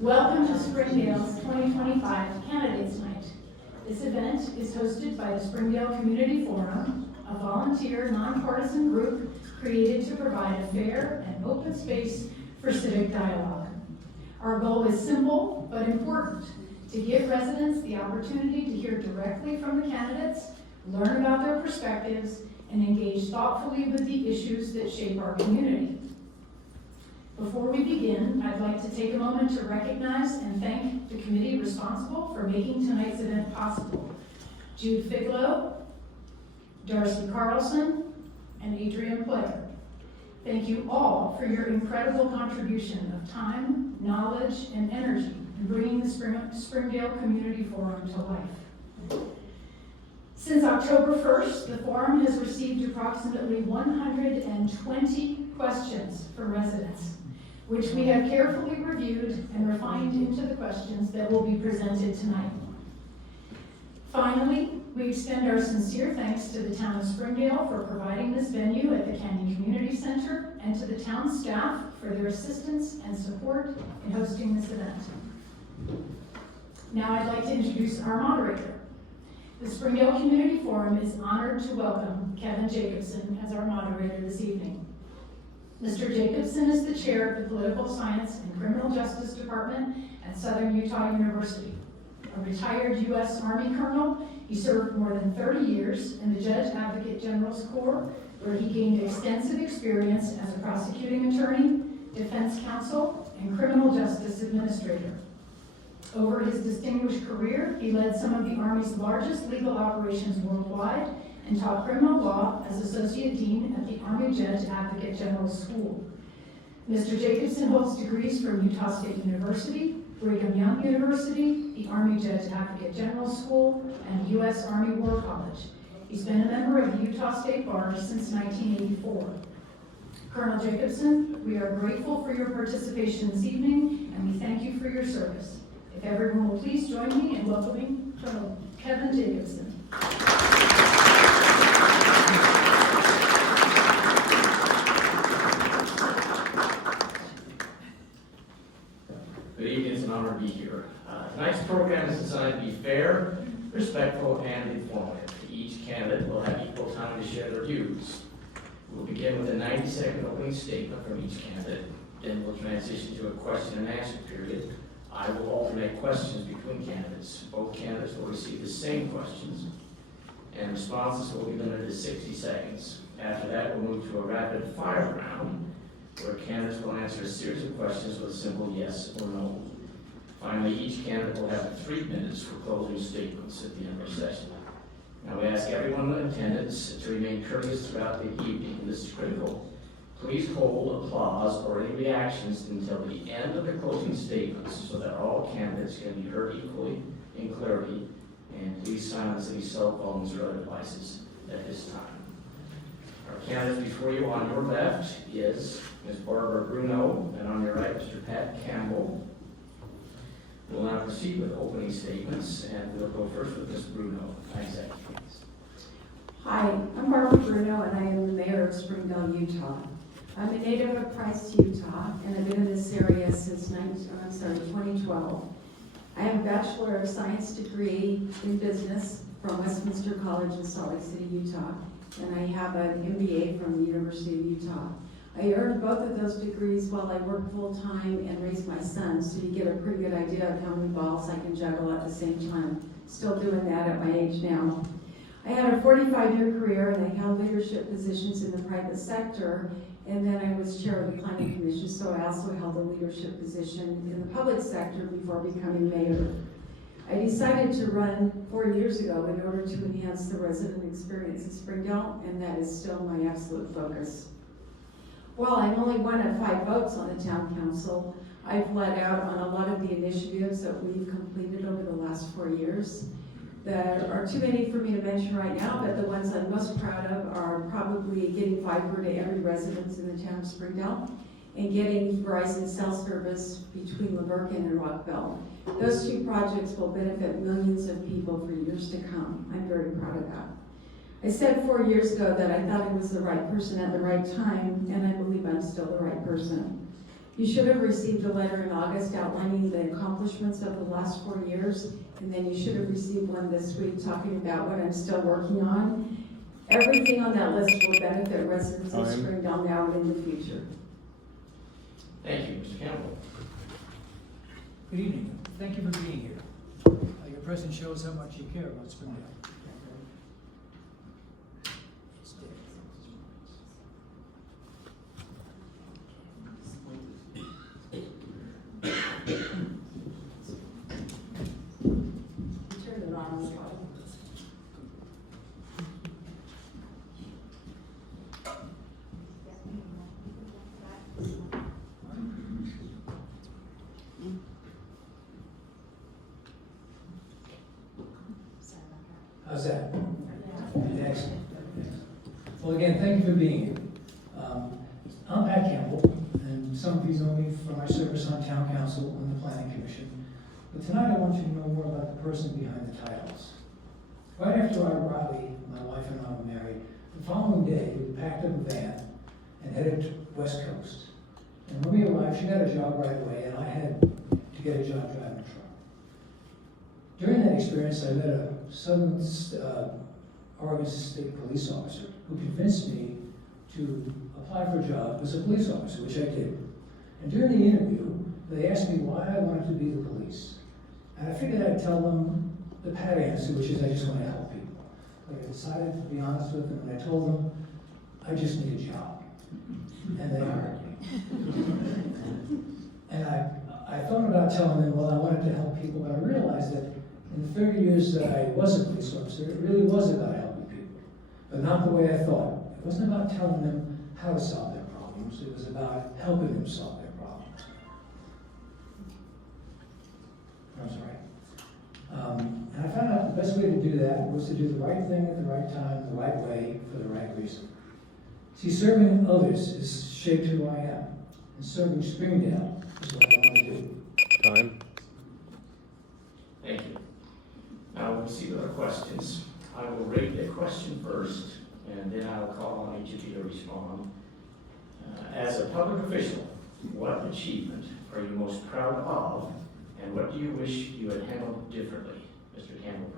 Welcome to Springdale's 2025 Candidates Night. This event is hosted by the Springdale Community Forum, a volunteer, nonpartisan group created to provide a fair and open space for civic dialogue. Our goal is simple but important: to give residents the opportunity to hear directly from the candidates, learn about their perspectives, and engage thoughtfully with the issues that shape our community. Before we begin, I'd like to take a moment to recognize and thank the committee responsible for making tonight's event possible: Jude Figlow, Darcy Carlson, and Adrian Player. Thank you all for your incredible contribution of time, knowledge, and energy in bringing the Springdale Community Forum to life. Since October 1st, the forum has received approximately 120 questions from residents, which we have carefully reviewed and refined into the questions that will be presented tonight. Finally, we extend our sincere thanks to the town of Springdale for providing this venue at the Canyon Community Center and to the town staff for their assistance and support in hosting this event. Now I'd like to introduce our moderator. The Springdale Community Forum is honored to welcome Kevin Jacobson as our moderator this evening. Mr. Jacobson is the chair of the Political Science and Criminal Justice Department at Southern Utah University. A retired U.S. Army colonel, he served more than 30 years in the Judge Advocate General's Corps, where he gained extensive experience as a prosecuting attorney, defense counsel, and criminal justice administrator. Over his distinguished career, he led some of the Army's largest legal operations worldwide and taught criminal law as Associate Dean at the Army Judge Advocate General School. Mr. Jacobson holds degrees from Utah State University, Brigham Young University, the Army Judge Advocate General School, and U.S. Army War College. He's been a member of the Utah State Bar since 1984. Colonel Jacobson, we are grateful for your participation this evening, and we thank you for your service. If everyone will please join me in welcoming Colonel Kevin Jacobson. Good evening, it's an honor to be here. Tonight's program is designed to be fair, respectful, and informative. Each candidate will have equal time to share their views. We'll begin with a 90-second opening statement from each candidate. Then we'll transition to a question and answer period. I will alternate questions between candidates. Both candidates will receive the same questions, and responses will be limited to 60 seconds. After that, we'll move to a rapid fire round, where candidates will answer a series of questions with a simple yes or no. Finally, each candidate will have 3 minutes for closing statements at the end of the session. Now, we ask everyone in attendance to remain courteous throughout the evening. This is critical. Please hold applause or any reactions until the end of the closing statements so that all candidates can be heard equally in clarity. And please silence any cell phones or other devices at this time. Our candidates before you on your left is Ms. Barbara Bruno, and on your right, Mr. Pat Campbell. We'll now proceed with opening statements, and we'll go first with Ms. Bruno. Thanks, please. Hi, I'm Barbara Bruno, and I am the mayor of Springdale, Utah. I'm a native of Price, Utah, and I've been in this area since 2012. I have a Bachelor of Science degree in business from Westminster College in Salt Lake City, Utah, and I have an MBA from the University of Utah. I earned both of those degrees while I worked full-time and raised my son, so you get a pretty good idea of how many balls I can juggle at the same time. Still doing that at my age now. I had a 45-year career, and I held leadership positions in the private sector, and then I was chair of the planning commission, so I also held a leadership position in the public sector before becoming mayor. I decided to run 4 years ago in order to enhance the resident experience in Springdale, and that is still my absolute focus. While I'm only one of 5 votes on the town council, I've led out on a lot of the initiatives that we've completed over the last 4 years. There are too many for me to mention right now, but the ones I'm most proud of are probably getting fiber to every resident in the town of Springdale and getting Verizon cell service between LaBerkin and Rockville. Those 2 projects will benefit millions of people for years to come. I'm very proud of that. I said 4 years ago that I thought I was the right person at the right time, and I believe I'm still the right person. You should have received a letter in August outlining the accomplishments of the last 4 years, and then you should have received one this week talking about what I'm still working on. Everything on that list will benefit residents of Springdale now and in the future. Thank you, Mr. Campbell. Good evening. Thank you for being here. Your presence shows how much you care about Springdale. Turn it on as well. How's that? Excellent. Well, again, thank you for being here. I'm Pat Campbell, and some of you know me from my service on town council and the planning commission. But tonight I want you to know more about the person behind the titles. Right after Riley, my wife and I were married, the following day we packed up a van and headed to West Coast. And when we arrived, she got a job right away, and I had to get a job driving a truck. During that experience, I met a Southern Oregon State police officer who convinced me to apply for a job as a police officer, which I did. And during the interview, they asked me why I wanted to be the police. And I figured I'd tell them the pat answer, which is I just want to help people. But I decided to be honest with them, and I told them, I just need a job. And they hired me. And I thought about telling them, well, I wanted to help people, but I realized that in the 30 years that I was a police officer, it really was about helping people, but not the way I thought. It wasn't about telling them how to solve their problems. It was about helping them solve their problems. I'm sorry. And I found out the best way to do that was to do the right thing at the right time, the right way, for the right reason. See, serving others has shaped who I am, and serving Springdale is what I want to do. Time. Thank you. Now we'll see with our questions. I will rate the question first, and then I will call on each of you to respond. As a public official, what achievement are you most proud of, and what do you wish you had handled differently, Mr. Campbell?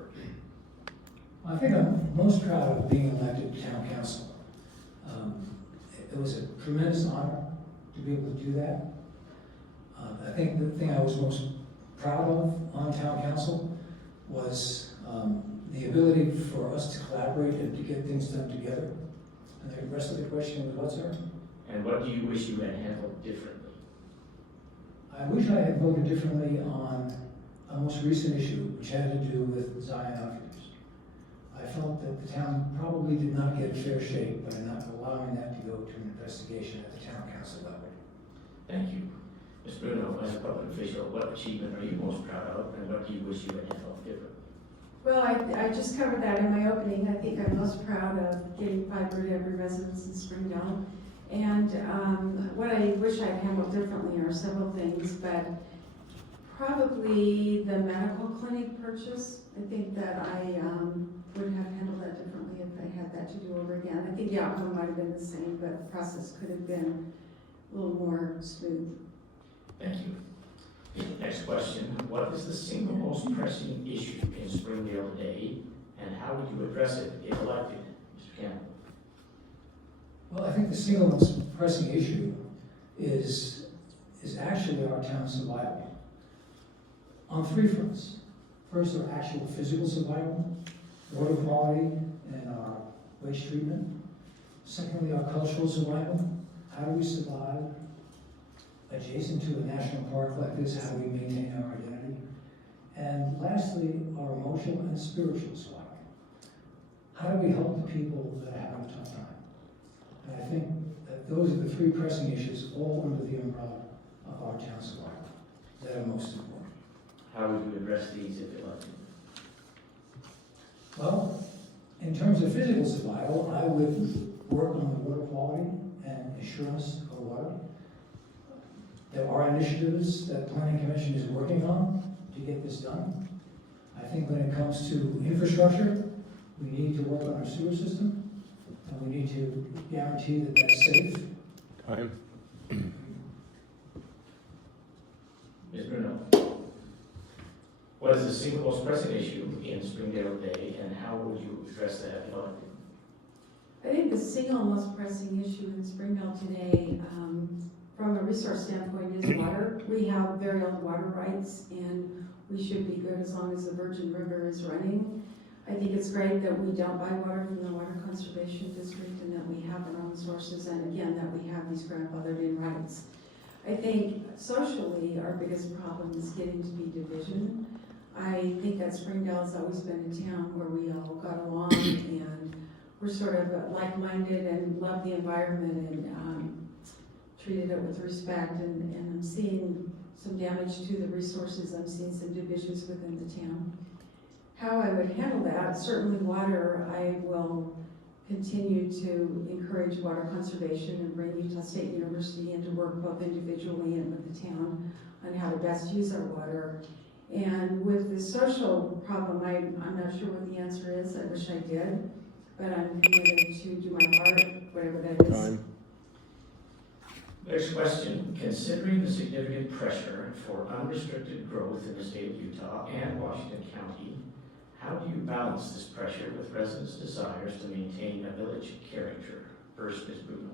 I think I'm most proud of being elected to town council. It was a tremendous honor to be able to do that. I think the thing I was most proud of on town council was the ability for us to collaborate and to get things done together. And the rest of the question was what, sir? And what do you wish you had handled differently? I wish I had voted differently on a most recent issue, which had to do with Zion outfitters. I felt that the town probably did not get a fair shake by not allowing that to go to an investigation at the town council level. Thank you. Ms. Bruno, as a public official, what achievement are you most proud of, and what do you wish you had handled differently? Well, I just covered that in my opening. I think I'm most proud of getting fiber to every residence in Springdale. And what I wish I'd handled differently are several things, but probably the medical clinic purchase. I think that I would have handled that differently if I had that to do over again. I think the outcome might have been the same, but the process could have been a little more smooth. Thank you. Next question. What is the single most pressing issue in Springdale today, and how would you address it if elected, Mr. Campbell? Well, I think the single most pressing issue is actually our town's survival. On three fronts. First, our actual physical survival, water quality, and our waste treatment. Secondly, our cultural survival. How do we survive adjacent to a national park like this? How do we maintain our identity? And lastly, our emotional and spiritual survival. How do we help the people that are having a tough time? And I think that those are the three pressing issues, all under the umbrella of our town survival, that are most important. How would you address these if elected? Well, in terms of physical survival, I would work on the water quality and assurance of water. There are initiatives that the Planning Commission is working on to get this done. I think when it comes to infrastructure, we need to work on our sewer system, and we need to guarantee that that's safe. Time. What is the single most pressing issue in Springdale today, and how would you address that if elected? I think the single most pressing issue in Springdale today, from a resource standpoint, is water. We have very old water rights, and we should be good as long as the Virgin River is running. I think it's great that we don't buy water from the Water Conservation District and that we have our own sources, and again, that we have these grandfathered in rights. I think socially, our biggest problem is getting to be division. I think that Springdale's always been a town where we all got along and we're sort of like-minded and love the environment and treated it with respect. And I'm seeing some damage to the resources. I'm seeing some divisions within the town. How I would handle that, certainly water, I will continue to encourage water conservation and bring Utah State University in to work both individually and with the town on how to best use our water. And with the social problem, I'm not sure what the answer is. I wish I did, but I'm committed to do my part, whatever that is. Time. Next question. Considering the significant pressure for unrestricted growth in the state of Utah and Washington County, how do you balance this pressure with residents' desires to maintain a village character? First, Ms. Bruno.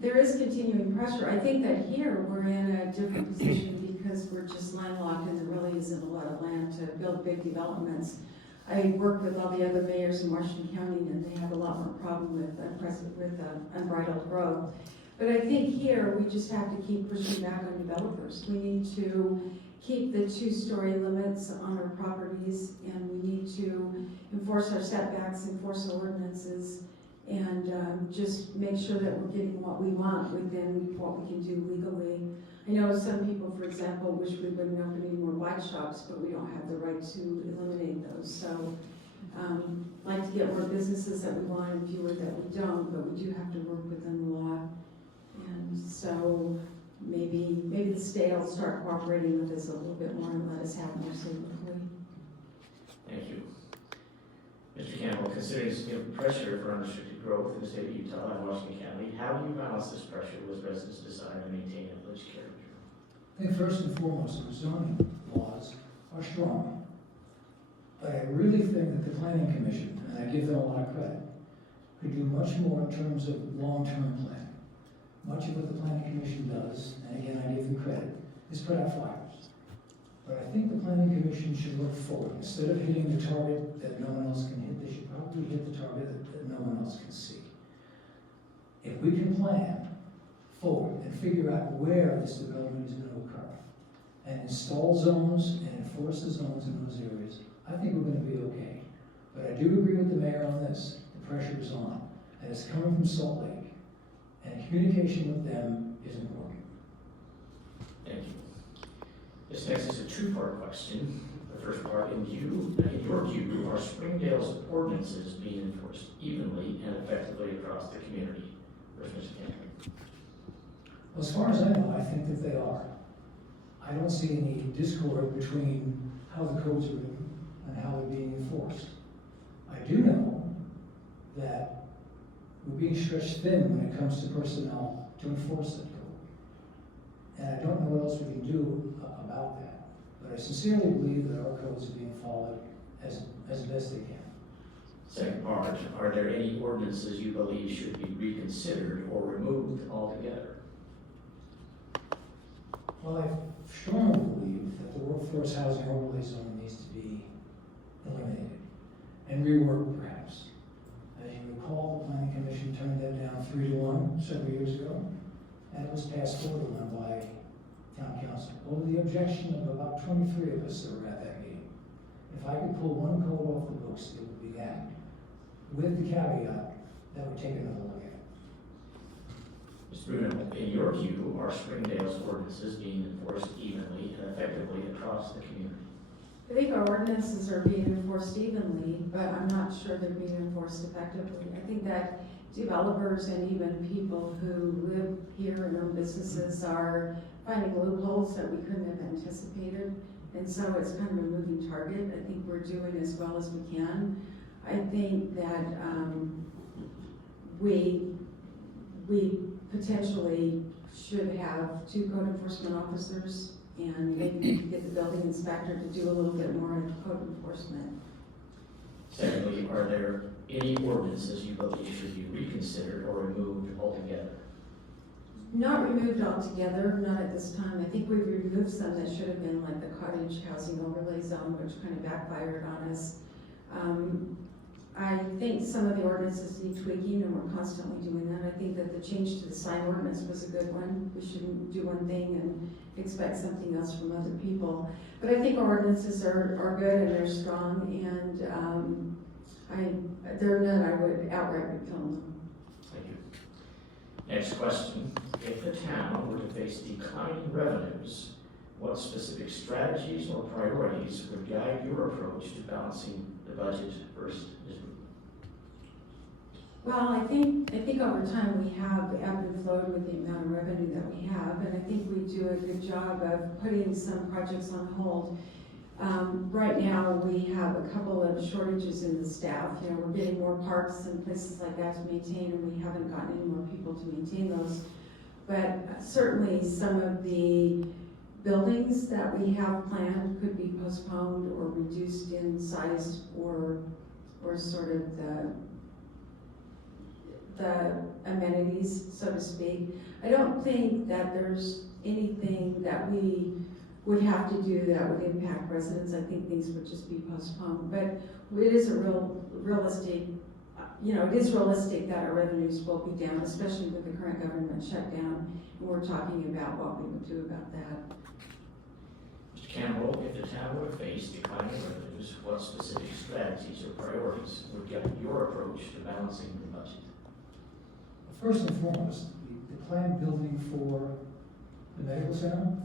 There is continuing pressure. I think that here we're in a different position because we're just landlocked and there really isn't a lot of land to build big developments. I work with all the other mayors in Washington County and they have a lot more problem with unbridled growth. But I think here we just have to keep pushing back on developers. We need to keep the 2-story limits on our properties, and we need to enforce our setbacks, enforce our ordinances, and just make sure that we're getting what we want within what we can do legally. I know some people, for example, wish we wouldn't open any more bike shops, but we don't have the right to eliminate those. So like to get more businesses that we want and fewer that we don't, but we do have to work within the law. And so maybe the state will start cooperating with us a little bit more and let us have more say locally. Thank you. Mr. Campbell, considering significant pressure for unrestricted growth in the state of Utah and Washington County, how do you balance this pressure with residents' desire to maintain a village character? I think first and foremost, our zoning laws are strong. But I really think that the Planning Commission, and I give them a lot of credit, could do much more in terms of long-term planning. Much of what the Planning Commission does, and again, I give them credit, is put out fires. But I think the Planning Commission should look forward. Instead of hitting the target that no one else can hit, they should probably hit the target that no one else can see. If we can plan forward and figure out where this development is going to occur, and install zones and enforce the zones in those areas, I think we're going to be okay. But I do agree with the mayor on this. The pressure is on, and it's coming from Salt Lake, and communication with them is important. Thank you. This next is a 2-part question. The first part, in your view, are Springdale's ordinances being enforced evenly and effectively across the community? First, Mr. Campbell. Well, as far as I know, I think that they are. I don't see any discord between how the codes are written and how they're being enforced. I do know that we're being stretched thin when it comes to personnel to enforce that code. And I don't know what else we can do about that. But I sincerely believe that our codes are being followed as best they can. Second part, are there any ordinances you believe should be reconsidered or removed altogether? Well, I strongly believe that the workforce housing overlay zone needs to be eliminated and reworked perhaps. As you recall, the Planning Commission turned that down 3-1 several years ago, and it was passed 4-1 by Town Council, over the objection of about 23 of us that were at that meeting. If I could pull one code off the books, it would be that, with the caveat that we're taking another look at it. Ms. Bruno, in your view, are Springdale's ordinances being enforced evenly and effectively across the community? I think our ordinances are being enforced evenly, but I'm not sure they're being enforced effectively. I think that developers and even people who live here and own businesses are finding loopholes that we couldn't have anticipated. And so it's kind of a moving target. I think we're doing as well as we can. I think that we potentially should have 2 code enforcement officers And maybe we could get the building inspector to do a little bit more of code enforcement. Secondly, are there any ordinances you believe should be reconsidered or removed altogether? Not removed altogether, not at this time. I think we've removed some that should have been, like the cottage housing overlay zone, which kind of backfired on us. I think some of the ordinances need tweaking, and we're constantly doing that. I think that the change to the sign ordinance was a good one. We shouldn't do one thing and expect something else from other people. But I think our ordinances are good and they're strong, and there are none I would outright repeal them. Thank you. Next question. If the town were to face declining revenues, what specific strategies or priorities would guide your approach to balancing the budget versus this? Well, I think over time we have ebbed and flowed with the amount of revenue that we have, and I think we do a good job of putting some projects on hold. Right now, we have a couple of shortages in the staff. You know, we're getting more parks and places like that to maintain, and we haven't gotten any more people to maintain those. But certainly, some of the buildings that we have planned could be postponed or reduced in size, or sort of the amenities, so to speak. I don't think that there's anything that we would have to do that would impact residents. I think things would just be postponed. But it is a realistic, it is realistic that our revenues will be down, especially with the current government shutdown. And we're talking about what we would do about that. Mr. Campbell, if the town were to face declining revenues, what specific strategies or priorities would guide your approach to balancing the budget? First and foremost, the planned building for the medical center,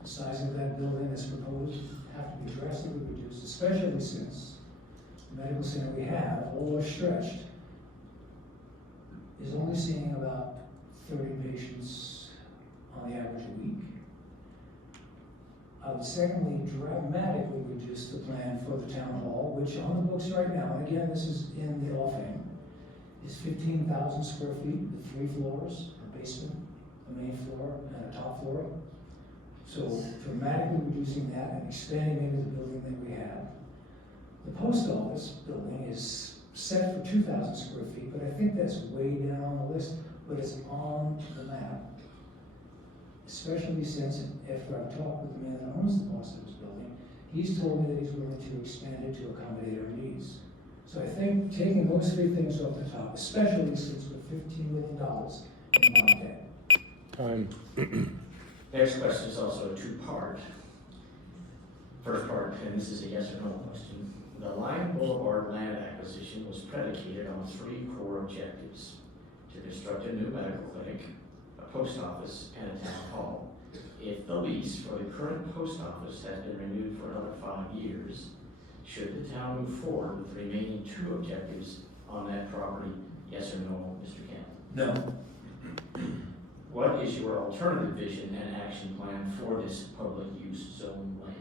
the size of that building as proposed have to be drastically reduced, especially since the medical center we have, although stretched, is only seeing about 30 patients on the average a week. I would secondly dramatically reduce the plan for the town hall, which on the books right now, and again, this is in the offing, is 15,000 square feet with 3 floors, a basement, a main floor, and a top floor. So dramatically reducing that and expanding into the building that we have. The post office building is set for 2,000 square feet, but I think that's way down on the list, but it's on the map. Especially since, after I've talked with the man that owns the post office building, he's told me that he's willing to expand it to accommodate our needs. So I think taking those 3 things off the top, especially since we're $15 million in bond debt. Time. Next question is also a 2-part. First part, and this is a yes or no question. The Lyon Boulevard land acquisition was predicated on 3 core objectives: to construct a new medical clinic, a post office, and a town hall. If the lease for the current post office has been renewed for another 5 years, should the town move forward with the remaining 2 objectives on that property? Yes or no, Mr. Campbell? No. What is your alternative vision and action plan for this public use zone land?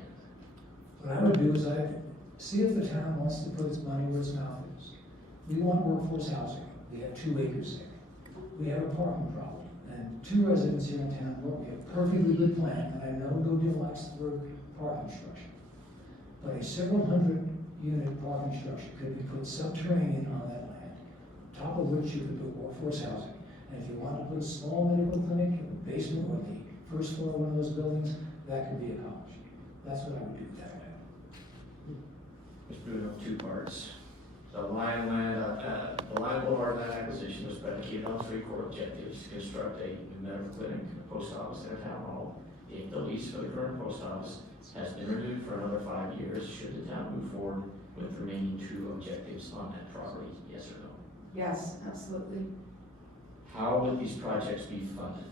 What I would do is I'd see if the town wants to put its money where its mouth is. We want workforce housing. We have 2 acres there. We have a parking problem. And 2 residents here in town, we have a perfectly good plan, and I know nobody likes the word parking structure. But a several hundred unit parking structure could be put subterranean on that land, top of which you could put workforce housing. And if you want to put a small medical clinic in the basement or the first floor of one of those buildings, that could be accomplished. That's what I would do with that land. Mr. Bruno, 2 parts. The Lyon Boulevard land acquisition was predicated on 3 core objectives: to construct a new medical clinic, a post office, and a town hall. If the lease for the current post office has been renewed for another 5 years, should the town move forward with the remaining 2 objectives on that property? Yes or no? Yes, absolutely. How would these projects be funded?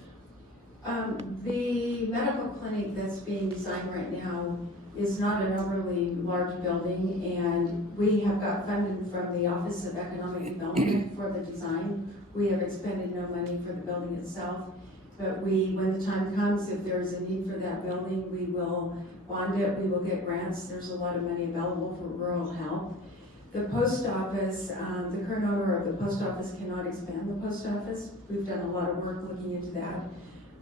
The medical clinic that's being designed right now is not an overly large building, and we have got funded from the Office of Economic Development for the design. We have expended no money for the building itself, but when the time comes, if there's a need for that building, we will bond it, we will get grants. There's a lot of money available for rural health. The post office, the current owner of the post office cannot expand the post office. We've done a lot of work looking into that.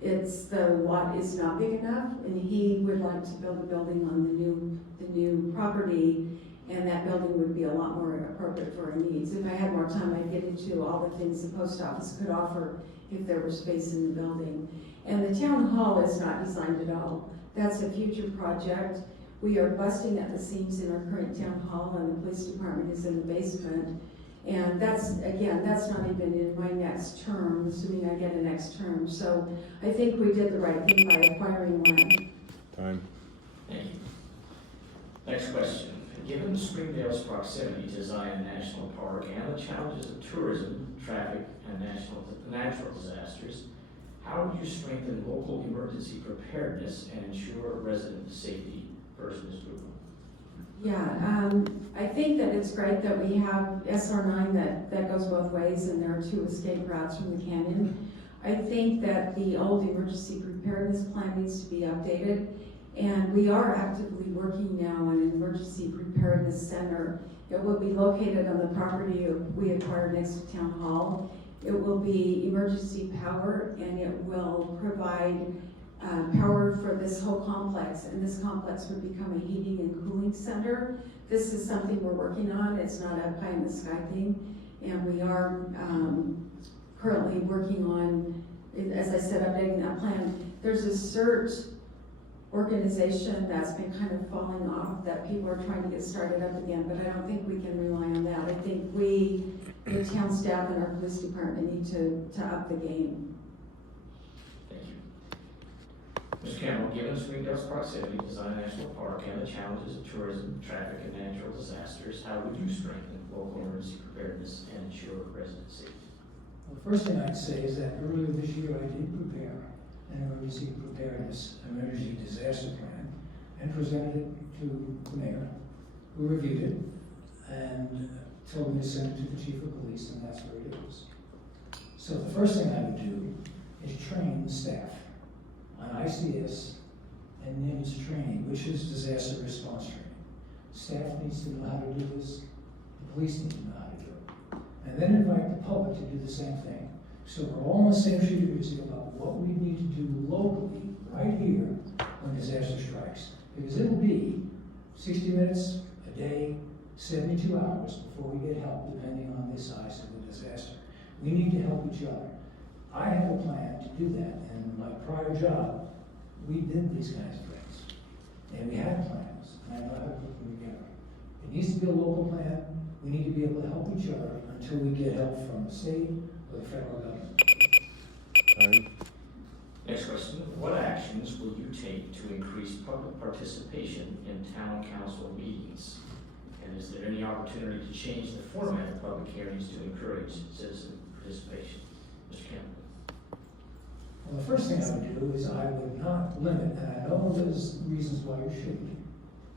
the lot is not big enough, and he would like to build a building on the new property, and that building would be a lot more appropriate for our needs. If I had more time, I'd get into all the things the post office could offer if there were space in the building. And the town hall is not designed at all. That's a future project. We are busting at the seams in our current town hall, and the police department is in the basement. And that's not even in my next term, assuming I get a next term. So I think we did the right thing by acquiring land. Time. Thank you. Next question. Given Springdale's proximity to Zion National Park and the challenges of tourism, traffic, and natural disasters, how would you strengthen local emergency preparedness and ensure resident safety? First, Ms. Blue. Yeah, I think that it's great that we have SR9 that goes both ways, and there are 2 escape routes from the canyon. I think that the old emergency preparedness plan needs to be updated, and we are actively working now on an emergency preparedness center. It will be located on the property we acquired next to Town Hall. It will be emergency power, and it will provide power for this whole complex, and this complex would become a heating and cooling center. This is something we're working on. It's not a pie in the sky thing, and we are currently working on, as I said, updating that plan. There's a CERT organization that's been kind of falling off, that people are trying to get started up again, but I don't think we can rely on that. I think we, the town staff and our police department, need to up the game. Mr. Campbell, given Springdale's proximity to Zion National Park and the challenges of tourism, traffic, and natural disasters, how would you strengthen local emergency preparedness and ensure resident safety? Well, the first thing I'd say is that earlier this year I did prepare an emergency preparedness, emergency disaster plan, and presented it to the mayor, who reviewed it and told me to send it to the chief of police, and that's where it is. So the first thing I would do is train the staff on ICS and NIMS training, which is disaster response training. Staff needs to know how to do this, the police need to know how to do it. And then invite the public to do the same thing. So we're all on the same sheet of music about what we need to do locally, right here, when disaster strikes. Because it'll be 60 minutes a day, 72 hours before we get help, depending on the size of the disaster. We need to help each other. I have a plan to do that, and in my prior job, we did these kinds of things. And we had plans, and I know how to put them together. It needs to be a local plan. We need to be able to help each other until we get help from the state or the federal government. Time. Next question. What actions will you take to increase public participation in town council meetings? And is there any opportunity to change the format of public hearings to encourage citizen participation? Mr. Campbell. Well, the first thing I would do is I would not limit, and I know there's reasons why you shouldn't,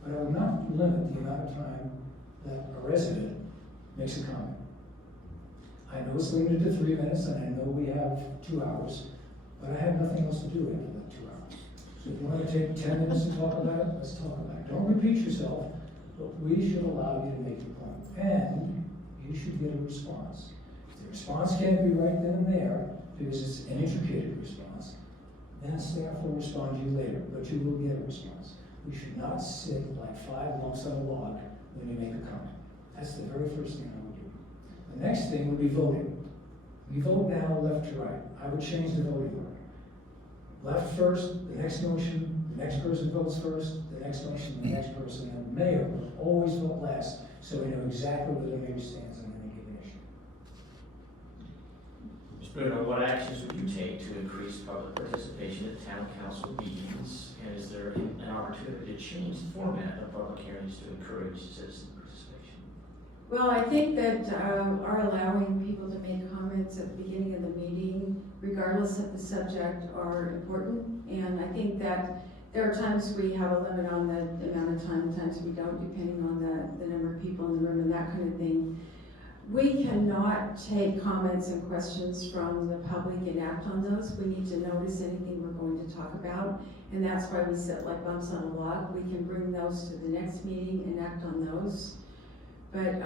but I would not limit the amount of time that a resident makes a comment. I know it's limited to 3 minutes, and I know we have 2 hours, but I have nothing else to do after that 2 hours. So if you want to take 10 minutes to talk about it, let's talk about it. Don't repeat yourself, but we should allow you to make your point, and you should get a response. If the response can't be right then and there, because it's an intricate response, then staff will respond to you later, but you will get a response. We should not sit like 5 lumps on a log when you make a comment. That's the very first thing I would do. The next thing would be voting. We vote now left to right. I would change the voting order. Left first, the next motion, the next person votes first, the next motion, the next person, and the mayor will always vote last, so we know exactly where the mayor stands on any given issue. Mr. Bruno, what actions would you take to increase public participation at town council meetings? And is there an opportunity to change the format of public hearings to encourage citizen participation? Well, I think that our allowing people to make comments at the beginning of the meeting, regardless of the subject, are important. And I think that there are times we have a limit on the amount of time, and times we don't, depending on the number of people in the room and that kind of thing. We cannot take comments and questions from the public and act on those. We need to notice anything we're going to talk about, and that's why we sit like bumps on a log. We can bring those to the next meeting and act on those. But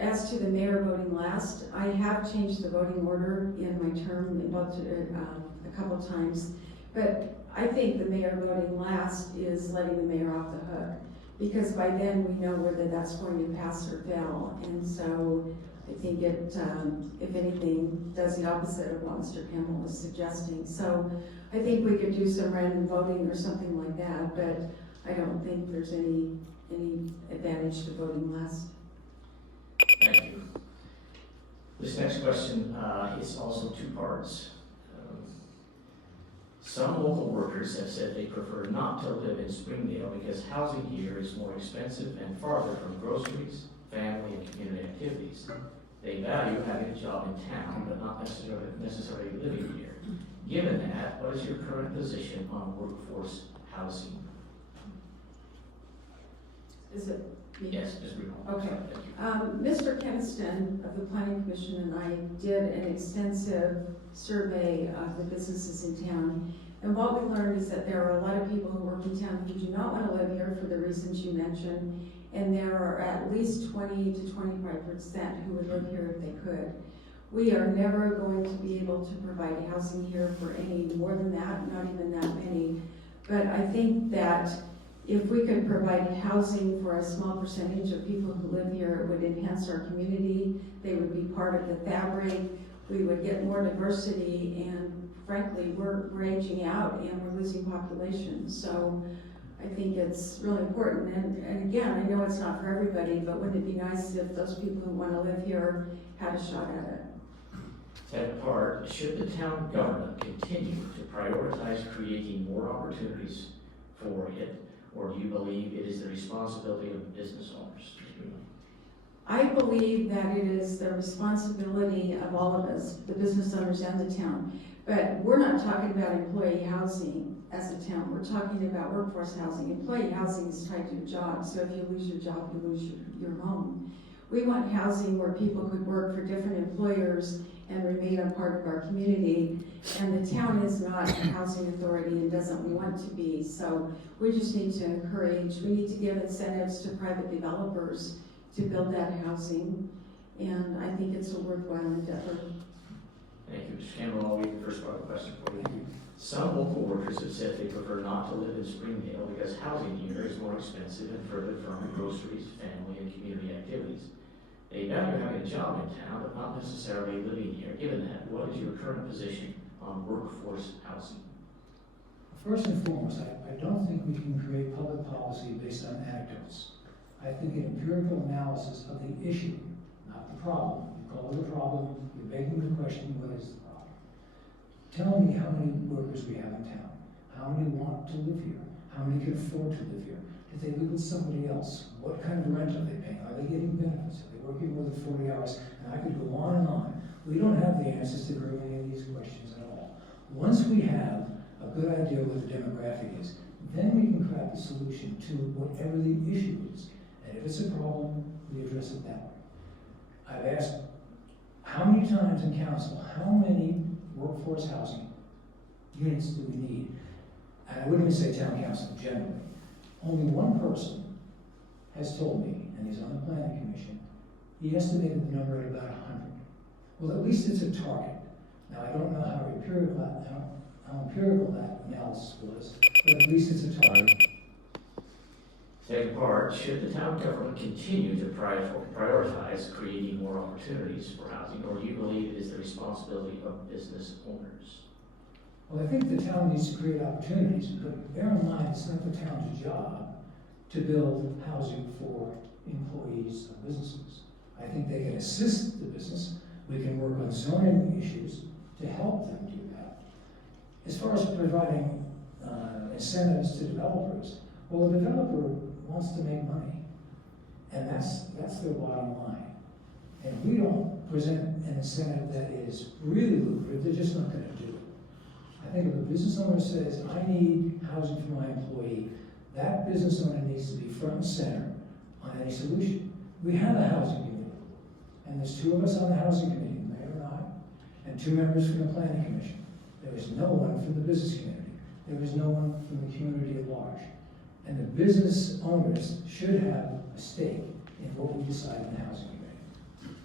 as to the mayor voting last, I have changed the voting order in my term about a couple times. But I think the mayor voting last is letting the mayor off the hook, because by then we know whether that's going to pass or fail. And so I think it, if anything, does the opposite of what Mr. Campbell was suggesting. So I think we could do some random voting or something like that, but I don't think there's any advantage to voting last. Thank you. This next question is also two parts. Some local workers have said they prefer not to live in Springdale because housing here is more expensive and farther from groceries, family, and community activities. They value having a job in town, but not necessarily living here. Given that, what is your current position on workforce housing? Is it me? Yes, Ms. Reno. Okay. Thank you. Mr. Keniston of the Planning Commission and I did an extensive survey of the businesses in town. And what we learned is that there are a lot of people who work in town who do not want to live here for the reasons you mentioned. And there are at least 20 to 25% who would live here if they could. We are never going to be able to provide housing here for any more than that, not even that many. But I think that if we could provide housing for a small percentage of people who live here, it would enhance our community. They would be part of the fabric. We would get more diversity, and frankly, we're aging out and we're losing population. So I think it's really important. And again, I know it's not for everybody, but wouldn't it be nice if those people who want to live here had a shot at it? Second part, should the town government continue to prioritize creating more opportunities for it, or do you believe it is the responsibility of business owners? I believe that it is the responsibility of all of us, the business owners and the town. But we're not talking about employee housing as a town. We're talking about workforce housing. Employee housing is tied to a job. So if you lose your job, you lose your home. We want housing where people could work for different employers and remain a part of our community. And the town is not a housing authority and doesn't want to be. So we just need to encourage, we need to give incentives to private developers to build that housing. And I think it's a worthwhile endeavor. Thank you. Mr. Campbell, I'll read the first part of the question for you. Some local workers have said they prefer not to live in Springdale because housing here is more expensive and further from groceries, family, and community activities. They value having a job in town, but not necessarily living here. Given that, what is your current position on workforce housing? First and foremost, I don't think we can create public policy based on anecdotes. I think an empirical analysis of the issue, not the problem. You call it a problem, you're begging the question, what is the problem? Tell me how many workers we have in town. How many want to live here? How many can afford to live here? Did they live with somebody else? What kind of rent are they paying? Are they getting benefits? Are they working more than 40 hours? And I could go on and on. We don't have the answers to very many of these questions at all. Once we have a good idea what the demographic is, then we can craft a solution to whatever the issue is. And if it's a problem, we address it that way. I've asked how many times in council, how many workforce housing units do we need? And I wouldn't even say town council generally. Only one person has told me, and he's on the planning commission, he estimated the number at about 100. Well, at least it's a target. Now, I don't know how empirical that analysis was, but at least it's a target. Second part, should the town government continue to prioritize creating more opportunities for housing, or do you believe it is the responsibility of business owners? Well, I think the town needs to create opportunities, but bear in mind, it's not the town's job to build housing for employees of businesses. I think they can assist the business. We can work on zoning issues to help them do that. As far as providing incentives to developers, well, the developer wants to make money, and that's their bottom line. And if we don't present an incentive that is really lucrative, they're just not going to do it. I think if a business owner says, I need housing for my employee, that business owner needs to be front and center on any solution. We have a housing committee, and there's 2 of us on the housing committee, the mayor and I, and 2 members from the planning commission. There is no one from the business community. There is no one from the community at large. And the business owners should have a stake in what we decide in the housing committee.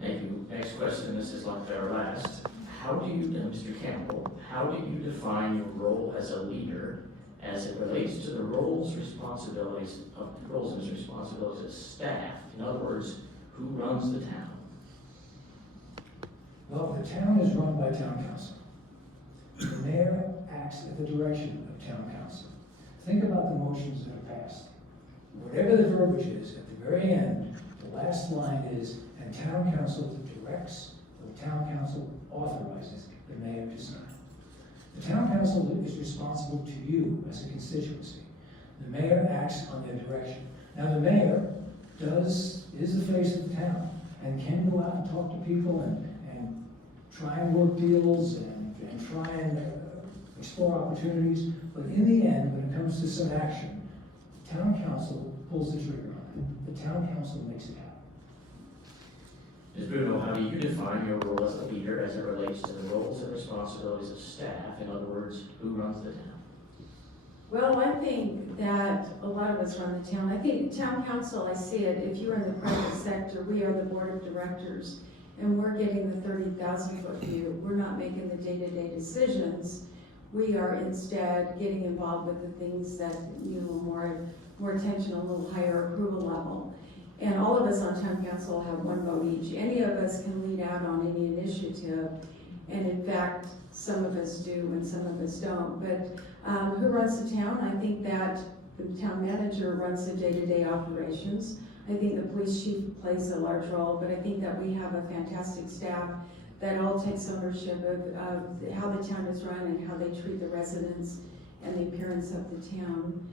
Thank you. Next question, this is like our last. how do you, Mr. Campbell, how do you define your role as a leader as it relates to the roles and responsibilities of staff? In other words, who runs the town? Well, the town is run by town council. The mayor acts at the direction of town council. Think about the motions that are passed. Whatever the verbiage is, at the very end, the last line is, and town council directs, or the town council authorizes the mayor to sign. The town council is responsible to you as a constituency. The mayor acts on their direction. Now, the mayor is the face of the town and can go out and talk to people and try and work deals and try and explore opportunities. But in the end, when it comes to some action, the town council pulls the trigger on it. The town council makes it happen. Ms. Bruno, how do you define your role as a leader as it relates to the roles and responsibilities of staff? In other words, who runs the town? Well, I think that a lot of us run the town. I think town council, I see it, if you're in the private sector, we are the board of directors, and we're getting the 30,000 foot view. We're not making the day-to-day decisions. We are instead getting involved with the things that, more attention, a little higher approval level. And all of us on town council have one vote each. Any of us can lead out on any initiative, and in fact, some of us do and some of us don't. But who runs the town? I think that the town manager runs the day-to-day operations. I think the police chief plays a large role, but I think that we have a fantastic staff that all takes ownership of how the town is run and how they treat the residents and the appearance of the town.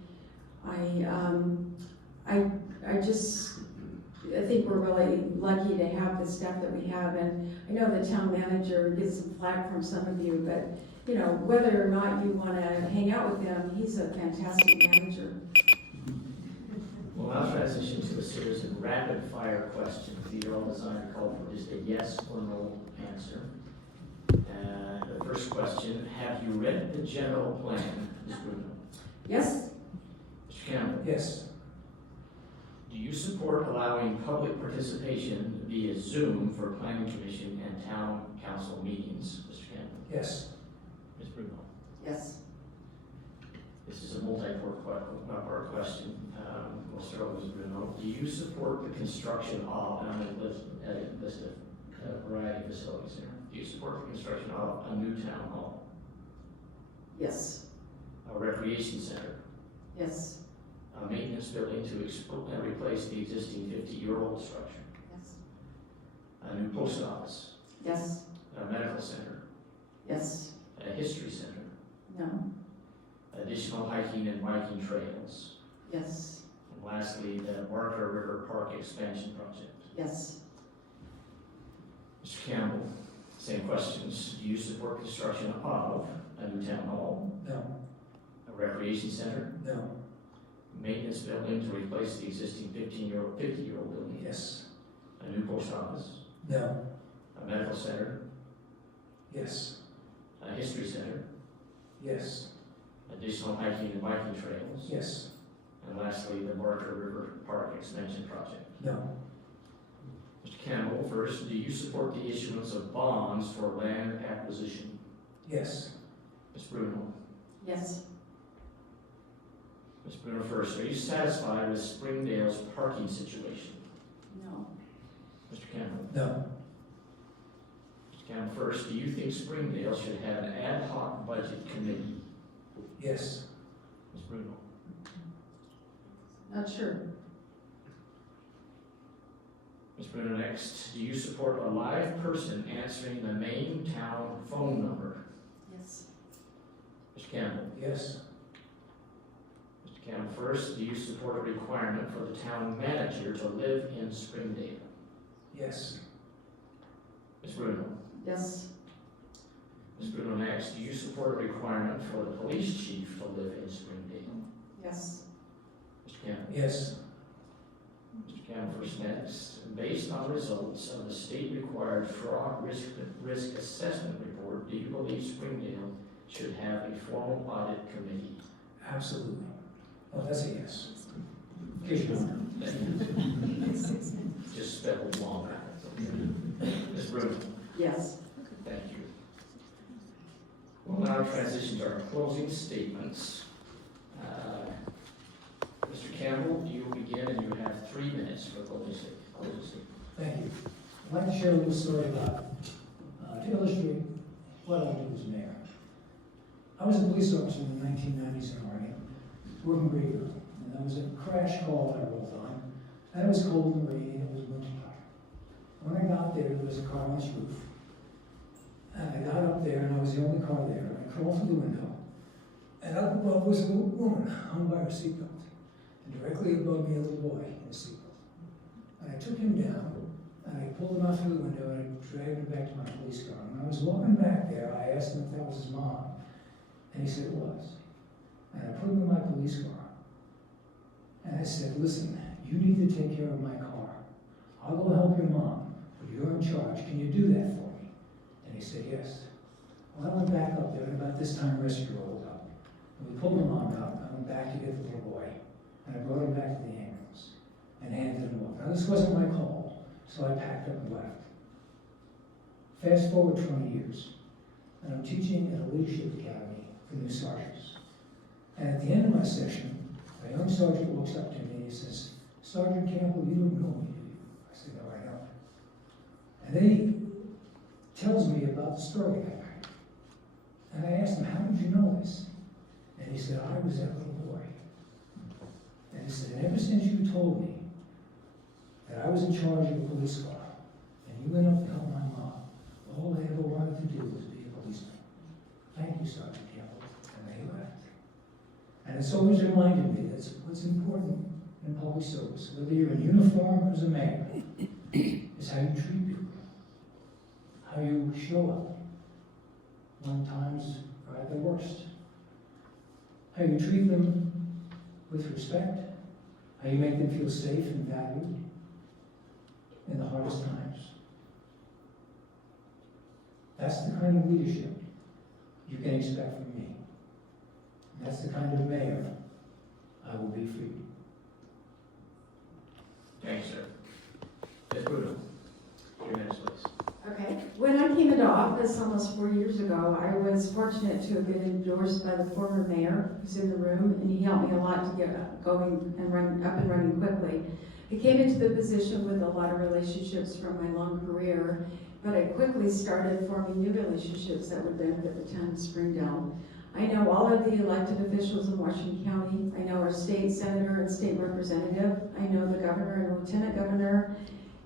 I think we're really lucky to have the staff that we have, and I know the town manager gets some flack from some of you, but whether or not you want to hang out with him, he's a fantastic manager. We'll now transition to a series of rapid fire questions. These are all designed to call for just a yes or no answer. The first question, have you read the general plan, Ms. Bruno? Yes? Mr. Campbell? Yes. Do you support allowing public participation via Zoom for planning commission and town council meetings, Mr. Campbell? Yes. Ms. Bruno? Yes. This is a multi-part question. We'll start with Ms. Bruno. Do you support the construction of, and I'm going to list a variety of facilities here. Do you support the construction of a new town hall, Yes. a recreation center, Yes. a maintenance building to replace the existing 50-year-old structure, Yes. a new post office, Yes. a medical center, Yes. a history center, No. additional hiking and biking trails, Yes. and lastly, the Barker River Park expansion project? Yes. Mr. Campbell, same questions. Do you support construction of a new town hall, No. a recreation center, No. maintenance building to replace the existing 50-year-old building, Yes. a new post office, No. a medical center, Yes. a history center, Yes. additional hiking and biking trails, Yes. and lastly, the Barker River Park expansion project? No. Mr. Campbell, first, do you support the issuance of bonds for land acquisition? Yes. Ms. Bruno? Yes. Ms. Bruno first, are you satisfied with Springdale's parking situation? No. Mr. Campbell? No. Mr. Campbell first, do you think Springdale should have an ad hoc budget committee? Yes. Ms. Bruno? Not sure. Ms. Bruno next, do you support a live person answering the main town phone number? Yes. Mr. Campbell? Yes. Mr. Campbell first, do you support a requirement for the town manager to live in Springdale? Yes. Ms. Bruno? Yes. Ms. Bruno next, do you support a requirement for the police chief to live in Springdale? Yes. Mr. Campbell? Yes. Mr. Campbell first next, based on results of the state-required fraud risk assessment report, do you believe Springdale should have a formal audit committee? Absolutely. Oh, that's a yes. In case you don't know. Just spelled longer. Ms. Bruno? Yes. Thank you. We'll now transition to our closing statements. Mr. Campbell, you will begin, and you have 3 minutes for closing statement. Thank you. I'd like to share a little story about, to illustrate what I do as mayor. I was a police officer in the 1990s in Oregon, working graveyard, and there was a crash call I rolled on, and it was cold and rainy, and it was winter time. When I got there was a car on its roof, and I got up there, and I was the only car there, and I crawled through the window, and up above was a little woman hung by her seatbelt, and directly above me a little boy in a seatbelt. And I took him down, and I pulled him out through the window, and I dragged him back to my police car. And when I was walking back there, I asked him if that was his mom, and he said it was. And I put him in my police car, and I said, listen, you need to take care of my car. I'll go help your mom, but you're in charge. Can you do that for me? And he said, yes. Well, I went back up there, and about this time, rescue rolled up. And we pulled the mom out, and I went back to get the little boy, and I brought him back to the ambulance and handed him off. Now, this wasn't my call, so I packed up and left. Fast forward 20 years, and I'm teaching at a leadership academy for new sergeants. And at the end of my session, a young sergeant walks up to me and he says, Sergeant Campbell, you don't know me, do you? I said, no, I don't. And then he tells me about the story I heard. And I asked him, how did you know this? And he said, I was that little boy. And he said, and ever since you told me that I was in charge of a police car, and you went up to help my mom, all I ever wanted to do was be a policeman. Thank you, Sergeant Campbell. And they left. And it's always reminded me that's what's important in public service, whether you're in uniform or as a mayor, is how you treat people, how you show up when times are at their worst, how you treat them with respect, how you make them feel safe and valued in the hardest times. That's the kind of leadership you can expect from me. And that's the kind of mayor I will be for you. Thanks, sir. Ms. Bruno, your next, please. Okay. When I came into office almost 4 years ago, I was fortunate to have been endorsed by the former mayor who's in the room, and he helped me a lot to get going and up and running quickly. I came into the position with a lot of relationships from my long career, but I quickly started forming new relationships that would benefit the town of Springdale. I know all of the elected officials in Washington County. I know our state senator and state representative. I know the governor and lieutenant governor,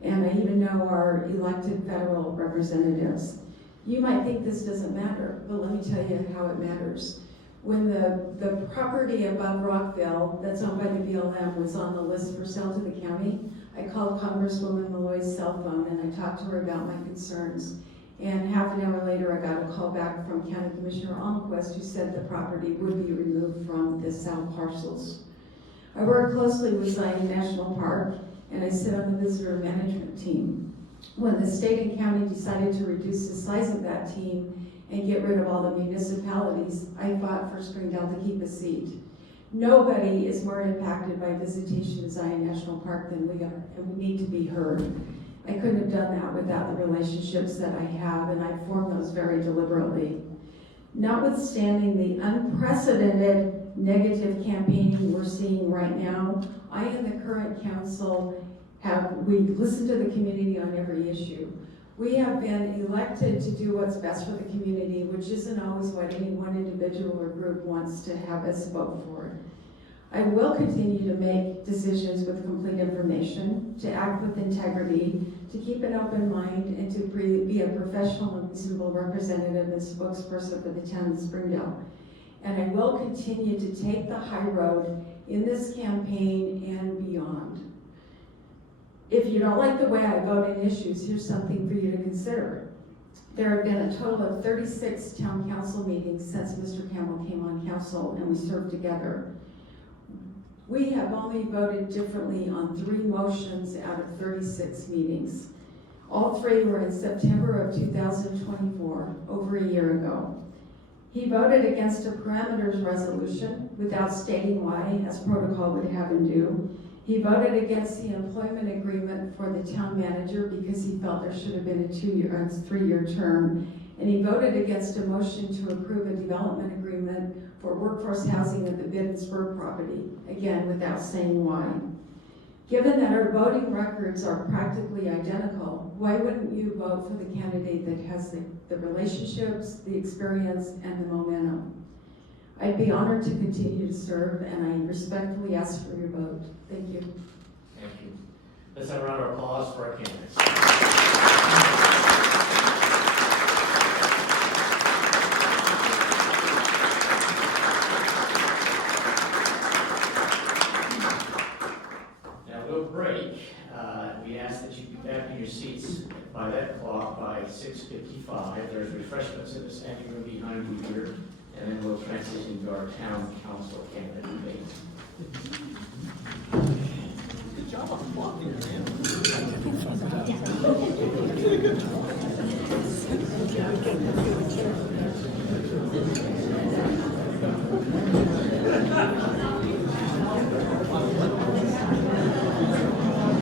and I even know our elected federal representatives. You might think this doesn't matter, but let me tell you how it matters. When the property above Rockville that's owned by the BLM was on the list for sale to the county, I called Congresswoman Malloy's cell phone and I talked to her about my concerns. And half an hour later, I got a call back from County Commissioner Almquist, who said the property would be removed from the south parcels. I work closely with Zion National Park, and I sit on the visitor management team. When the state and county decided to reduce the size of that team and get rid of all the municipalities, I fought for Springdale to keep a seat. Nobody is more impacted by visitation to Zion National Park than we are, and we need to be heard. I couldn't have done that without the relationships that I have, and I formed those very deliberately. Notwithstanding the unprecedented negative campaigning we're seeing right now, I and the current council we listen to the community on every issue. We have been elected to do what's best for the community, which isn't always what any one individual or group wants to have us vote for. I will continue to make decisions with complete information, to act with integrity, to keep an open mind, and to be a professional and reasonable representative and spokesperson for the town of Springdale. And I will continue to take the high road in this campaign and beyond. If you don't like the way I vote in issues, here's something for you to consider. There have been a total of 36 town council meetings since Mr. Campbell came on council and we served together. We have only voted differently on 3 motions out of 36 meetings. All 3 were in September of 2024, over a year ago. He voted against a parameters resolution without stating why, as protocol would have him do. He voted against the employment agreement for the town manager because he felt there should have been a 3-year term. and he voted against a motion to approve a development agreement for workforce housing at the Bid and Spur property, again, without saying why. Given that our voting records are practically identical, why wouldn't you vote for the candidate that has the relationships, the experience, and the momentum? I'd be honored to continue to serve, and I respectfully ask for your vote. Thank you. Thank you. Let's have a round of applause for our candidates. Now we'll break. We ask that you be back in your seats by that clock by 6:55. There's refreshments in the standing room behind you here, and then we'll transition to our town council candidate debate. Good job on blocking, man.